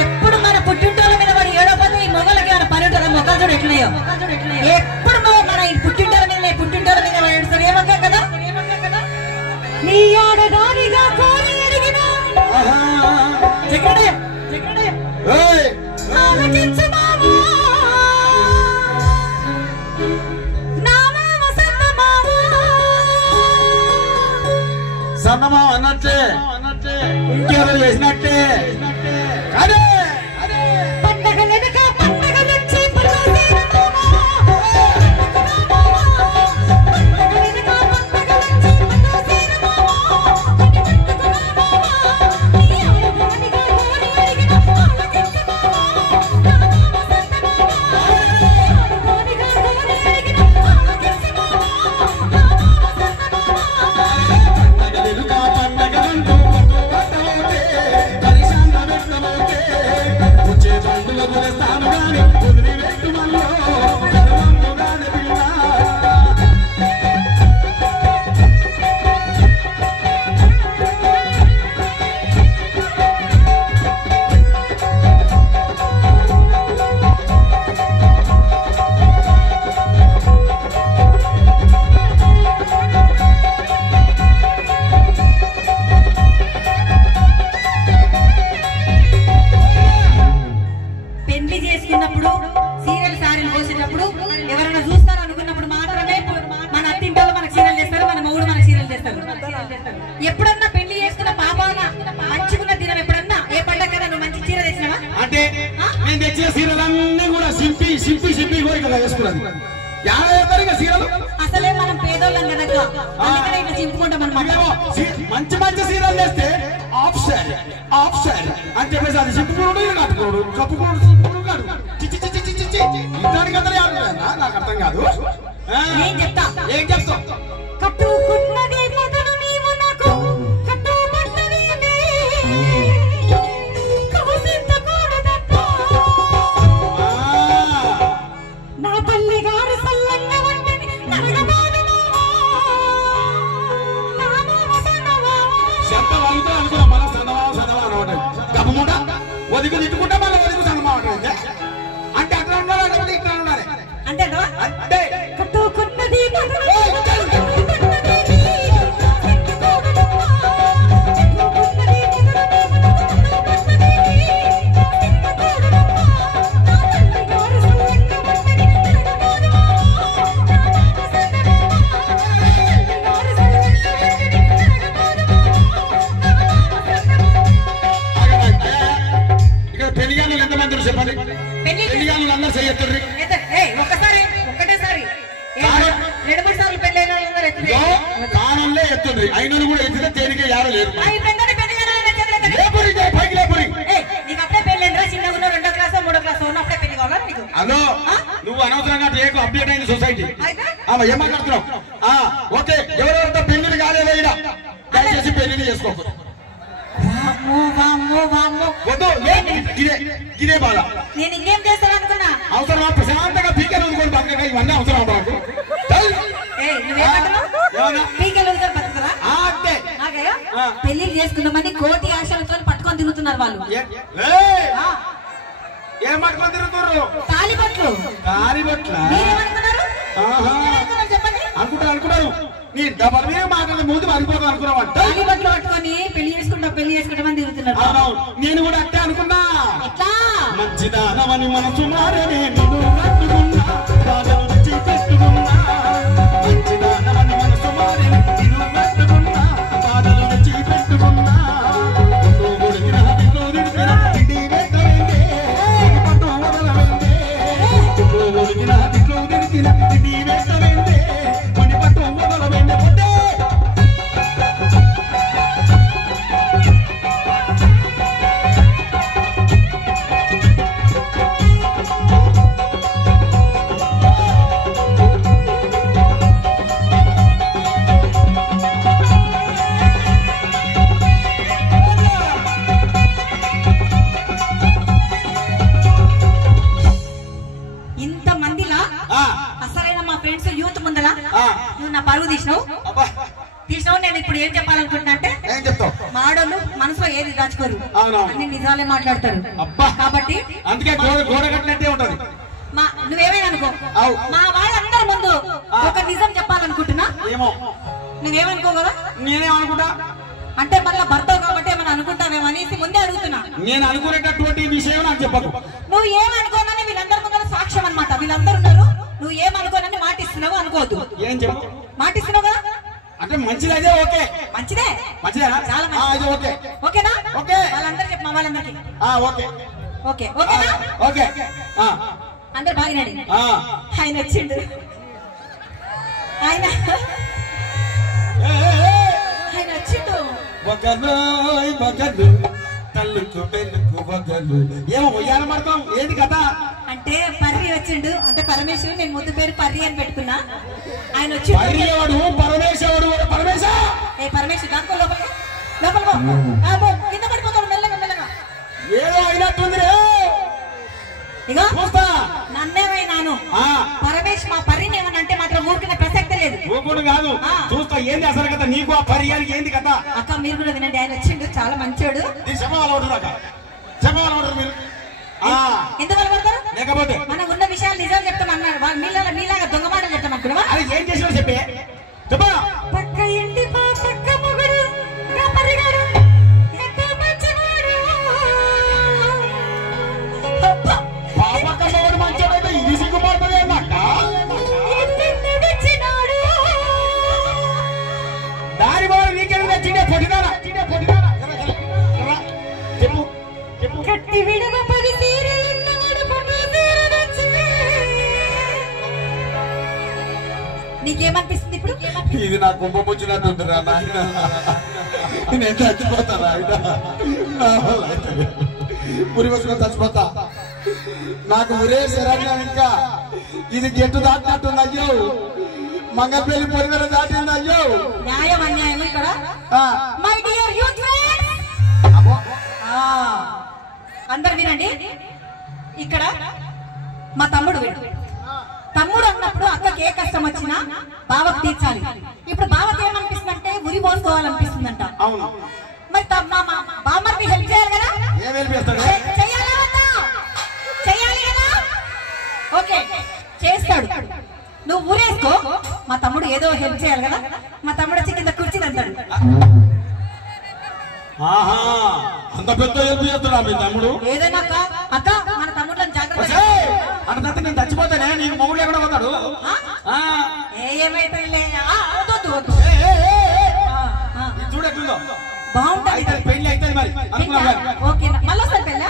ఎప్పుడు మన పుట్టింటోళ్ళ మీద వాడు ఏడోపోతే ఈ మొగలకి మన పని ఉంటుంది మొక్కలు చూడు ఎట్లయో ఎప్పుడు మన ఈ పుట్టింటోళ్ళ మీద పుట్టింటోళ్ళ మీద వాడు ఏడుస్తారు ఏమక్క కదా నీ ఆడదానిగా కోరి ఎదిగిన జగడే జగడే ఆలకించు మావా సన్నమా అన్నట్టే ఇంకేదో చేసినట్టే అదే ఎప్పుడన్నా పెళ్లి చేసుకున్న పాపాన మంచిగున్న దినం ఎప్పుడన్నా ఏ పండగ నువ్వు మంచి చీర తెచ్చినావా అంటే నేను తెచ్చిన చీరలన్నీ కూడా సింపి సింపి సింపి పోయి కదా వేసుకున్నాను చీరలు అసలే మనం పేదోళ్ళం కదా అందుకనే ఇట్లా చింపుకుంటాం అనమాట మంచి మంచి చీరలు తెస్తే ఆఫ్ సారీ అని చెప్పేసి అది సింపుకుడు కట్టుకోడు కప్పుకోడు సింపుకుడు కాదు చిచ్చి చిచ్చి చిచ్చి చిచ్చి ఇద్దరికి అందరూ నాకు అర్థం కాదు నేను చెప్తా ఏం చెప్తావు కట్టుకున్నది మొదలు నీవు నాకు కట్టుబట్టలేనే కవసించకూడదప్ప నా తల్లి గారు సల్లంగా వంటని నరగబాదునా శబ్ద వాగుతా అనుకున్నా మన సన్నవా అనమాట కప్పముట ఒదిగు తిట్టుకుంటా మళ్ళీ ఒదిగు సన్నమా అంటే అంటే అట్లా ఉండాలి ఇట్లా ఉండాలి అంటే అంటే కట్టుకున్నది అయినను కూడా ఎత్తితే తేలికే యాడ లేదు అదో నువ్వు అనవసరంగా ఏకు అప్డేట్ అయిన సొసైటీ ఏం మాట్లాడుతున్నావు ఓకే ఎవరెవరితో పెళ్లిని కాలేదా దయచేసి పెళ్లిని చేసుకోకు ఇదే బాధ నేను ఇంకేం చేస్తాను అనుకున్నా అవసరమా ప్రశాంతంగా పీకెలు వదుకొని బతకగా ఇవన్నీ అవసరం బాబు పెళ్లి చేసుకున్నామని కోటి ఆశలతో పట్టుకొని తిరుగుతున్నారు వాళ్ళు ఏం పట్టుకొని తిరుగుతున్నారు తాలిబట్లు అనుకుంటారు నీ డబల్ మీద మాట్లాడే ముందు మారిపోతాను అనుకున్నావు తాలిబట్లు పట్టుకొని పెళ్లి చేసుకుంటామని తిరుగుతున్నారు నేను కూడా అట్టే అనుకున్నా ఎట్లా మంచిదానమని మనసు మారనే నిన్ను కట్టుకున్నా పెట్టుకున్నా మంచిదానమని మనసు మారని నిన్ను కట్టుకున్నా పాదలు వచ్చి పెట్టుకున్నా తీసినావు. నేను ఇప్పుడు ఏం చెప్పాలనుకుంటున్నా అంటే ఏం చెప్తావు? మాడోళ్ళు మనసులో ఏది దాచుకోరు, అన్ని నిజాలే మాట్లాడతారు. అబ్బా కాబట్టి అందుకే గోడ కట్టినట్టే ఉంటది. నువ్వేమైనా అనుకో, మా వాళ్ళందరి ముందు ఒక నిజం చెప్పాలనుకుంటున్నా. ఏమో నువ్వేమనుకో కదా. నేనేమనుకుంటా అంటే మళ్ళీ భర్తవు కాబట్టి ఏమైనా అనుకుంటావేమో అనేసి ముందే అడుగుతున్నా. నేను అనుకునేటటువంటి విషయం నాకు చెప్పకు. నువ్వు ఏమనుకోనని వీళ్ళందరి ముందర సాక్ష్యం అన్నమాట. వీళ్ళందరూ ఉన్నారు, నువ్వు ఏమనుకోనని మాటిస్తున్నావు అనుకోవద్దు. ఏం చెప్పు? మాటిస్తున్నావు కదా అంటే మంచిది. అదే ఓకే, మంచిదే. మంచిదేనా? చాలా మంచిది. ఓకే ఓకేనా? ఓకే. వాళ్ళందరూ చెప్పు, మా వాళ్ళందరికి ఓకే ఓకే ఓకేనా? ఓకే. అందరు బాగినాడు. ఆయన వచ్చిండు. ఆయన వచ్చిండు. ఏమో ఉయ్యాల పడతాం. ఏది కథ అంటే పర్రి వచ్చిండు. అంటే పరమేశ్వరుడు, నేను ముద్దు పేరు పర్రి అని పెట్టుకున్నా. ఆయన వచ్చి పరమేశ్వరుడు పరమేశ్వరుడు దాంట్లో లోపల కింద పడిపోతాడు మెల్లగా మెల్లగా. ఏదో అయినట్టుంది. ఇగో నన్నేమైనాను పరమేశ్ మా పర్రిని ఏమనంటే మాత్రం ఊరికిన ప్రసక్తే లేదు. ఊరుకుడు కాదు, చూస్తా ఏంది అసలు కదా నీకు ఆ పర్యానికి ఏంది కదా. అక్క మీరు కూడా వినండి, ఆయన వచ్చిండు, చాలా మంచోడు. చెప్పవాలవుతారు మీరు. ఎందువల్ల పడతారు? లేకపోతే మనకు ఉన్న విషయాలు నిజాలు చెప్తాం అన్నాడు. వాళ్ళు మీలాగా దొంగ మాటలు చెప్తాం అనుకున్నావా? అది ఏం చేసినా చెప్పే చెప్పా. పక్క ఇంటి పక్క మొగుడు పర్రిగాడు ఎంత మంచివాడు. పాపక్క మొగుడు మంచివాడైతే ఇది సిగ్గుపడుతుంది అన్నట్ట. దాని బాగా నీకెళ్ళి చిన్న పొట్టిదారా చెప్పు చెప్పు. కట్టి విడవ పది నీకేమనిపిస్తుంది ఇప్పుడు? ఇది నా కుంభం వచ్చినట్టుందిరా నాయన. నేను చచ్చిపోతాను ఆయన. ఉరి వచ్చిన చచ్చిపోతా. నాకు ఉరే శరణ్యం. ఇంకా ఇది గెట్టు దాటినట్టుంది. అయ్యో మంగళపల్లి పొలిమేర దాటింది. అయ్యో న్యాయం అన్యాయం ఇక్కడ. మై డియర్ యూత్ అందరు వినండి. ఇక్కడ మా తమ్ముడు తమ్ముడు అన్నప్పుడు అక్కకి ఏ కష్టం వచ్చినా బావకు తీర్చాలి. ఇప్పుడు బావకి ఏమనిపిస్తుంది అంటే ఉరి పోసుకోవాలనిపిస్తుందంట. అవును. మరి బామ్మకి హెల్ప్ చేయాలి కదా. చెయ్యాలి కదా. ఓకే చేస్తాడు. నువ్వు ఊరేసుకో, మా తమ్ముడు ఏదో హెల్ప్ చేయాలి కదా. మా తమ్ముడు వచ్చి కింద కుర్చీని అంటాడు. అంత పెద్ద హెల్ప్ చేస్తున్నా మీ తమ్ముడు? ఏదైనా అక్క మన తమ్ముడు జాగ్రత్త. అంటే నేను చచ్చిపోతానే, నీకు మొగుడు ఎక్కడ పోతాడు? ఏమైతే చూడట్లుందో బాగుంటుంది. పెళ్లి అవుతుంది మరి అనుకున్నా. ఓకే మళ్ళీ వస్తారు పెళ్ళ.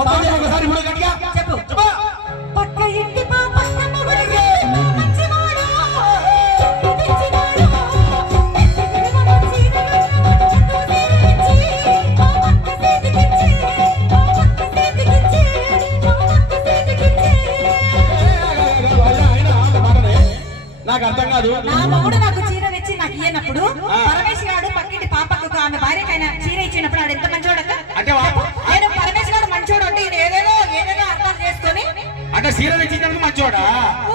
ఒకసారి ఇప్పుడు గట్టిగా చెప్పు. పక్క ఇంటి పక్క మొగుడు నాకు అర్థం కాదు. నా మొగుడు నాకు చీర తెచ్చి నాకు ఇయ్యనప్పుడు పరమేశ్ గారు పక్కింటి పాపకు ఆమె భార్యకి ఆయన చీర ఇచ్చినప్పుడు ఆడు ఎంత మంచోడక్క. నేను పరమేశ్ గారు మంచోడు అంటే ఏదేదో అర్థం చేసుకొని అంటే చీర తెచ్చినందుకు మంచోడా?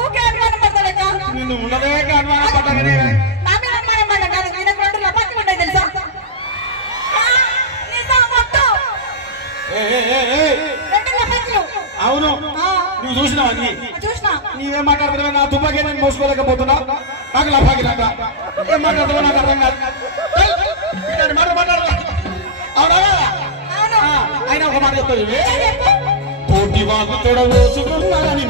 ఊకే అనుమానం పడతాడక్క. నిన్ను ఉండదే అనుమానం పడ్డానే. నా మీద అనుమానం పడ్డా. ఆయనకు 2 లపాట్లు ఉంటాయి తెలుసా? అవును నువ్వు చూసినావు అన్ని. చూసినా. నీవేం మాట్లాడుతున్నావు? నా తుపాకీ నేను మోసుకోలేకపోతున్నా. నాకు లపాకి రాక ఏం మాట్లాడుతున్నావు నాకు అర్థం కాదు. అవునా? అయినా ఒక మాట చెప్తాను. పోటీ వాళ్ళు తొడ వేసుకున్నారని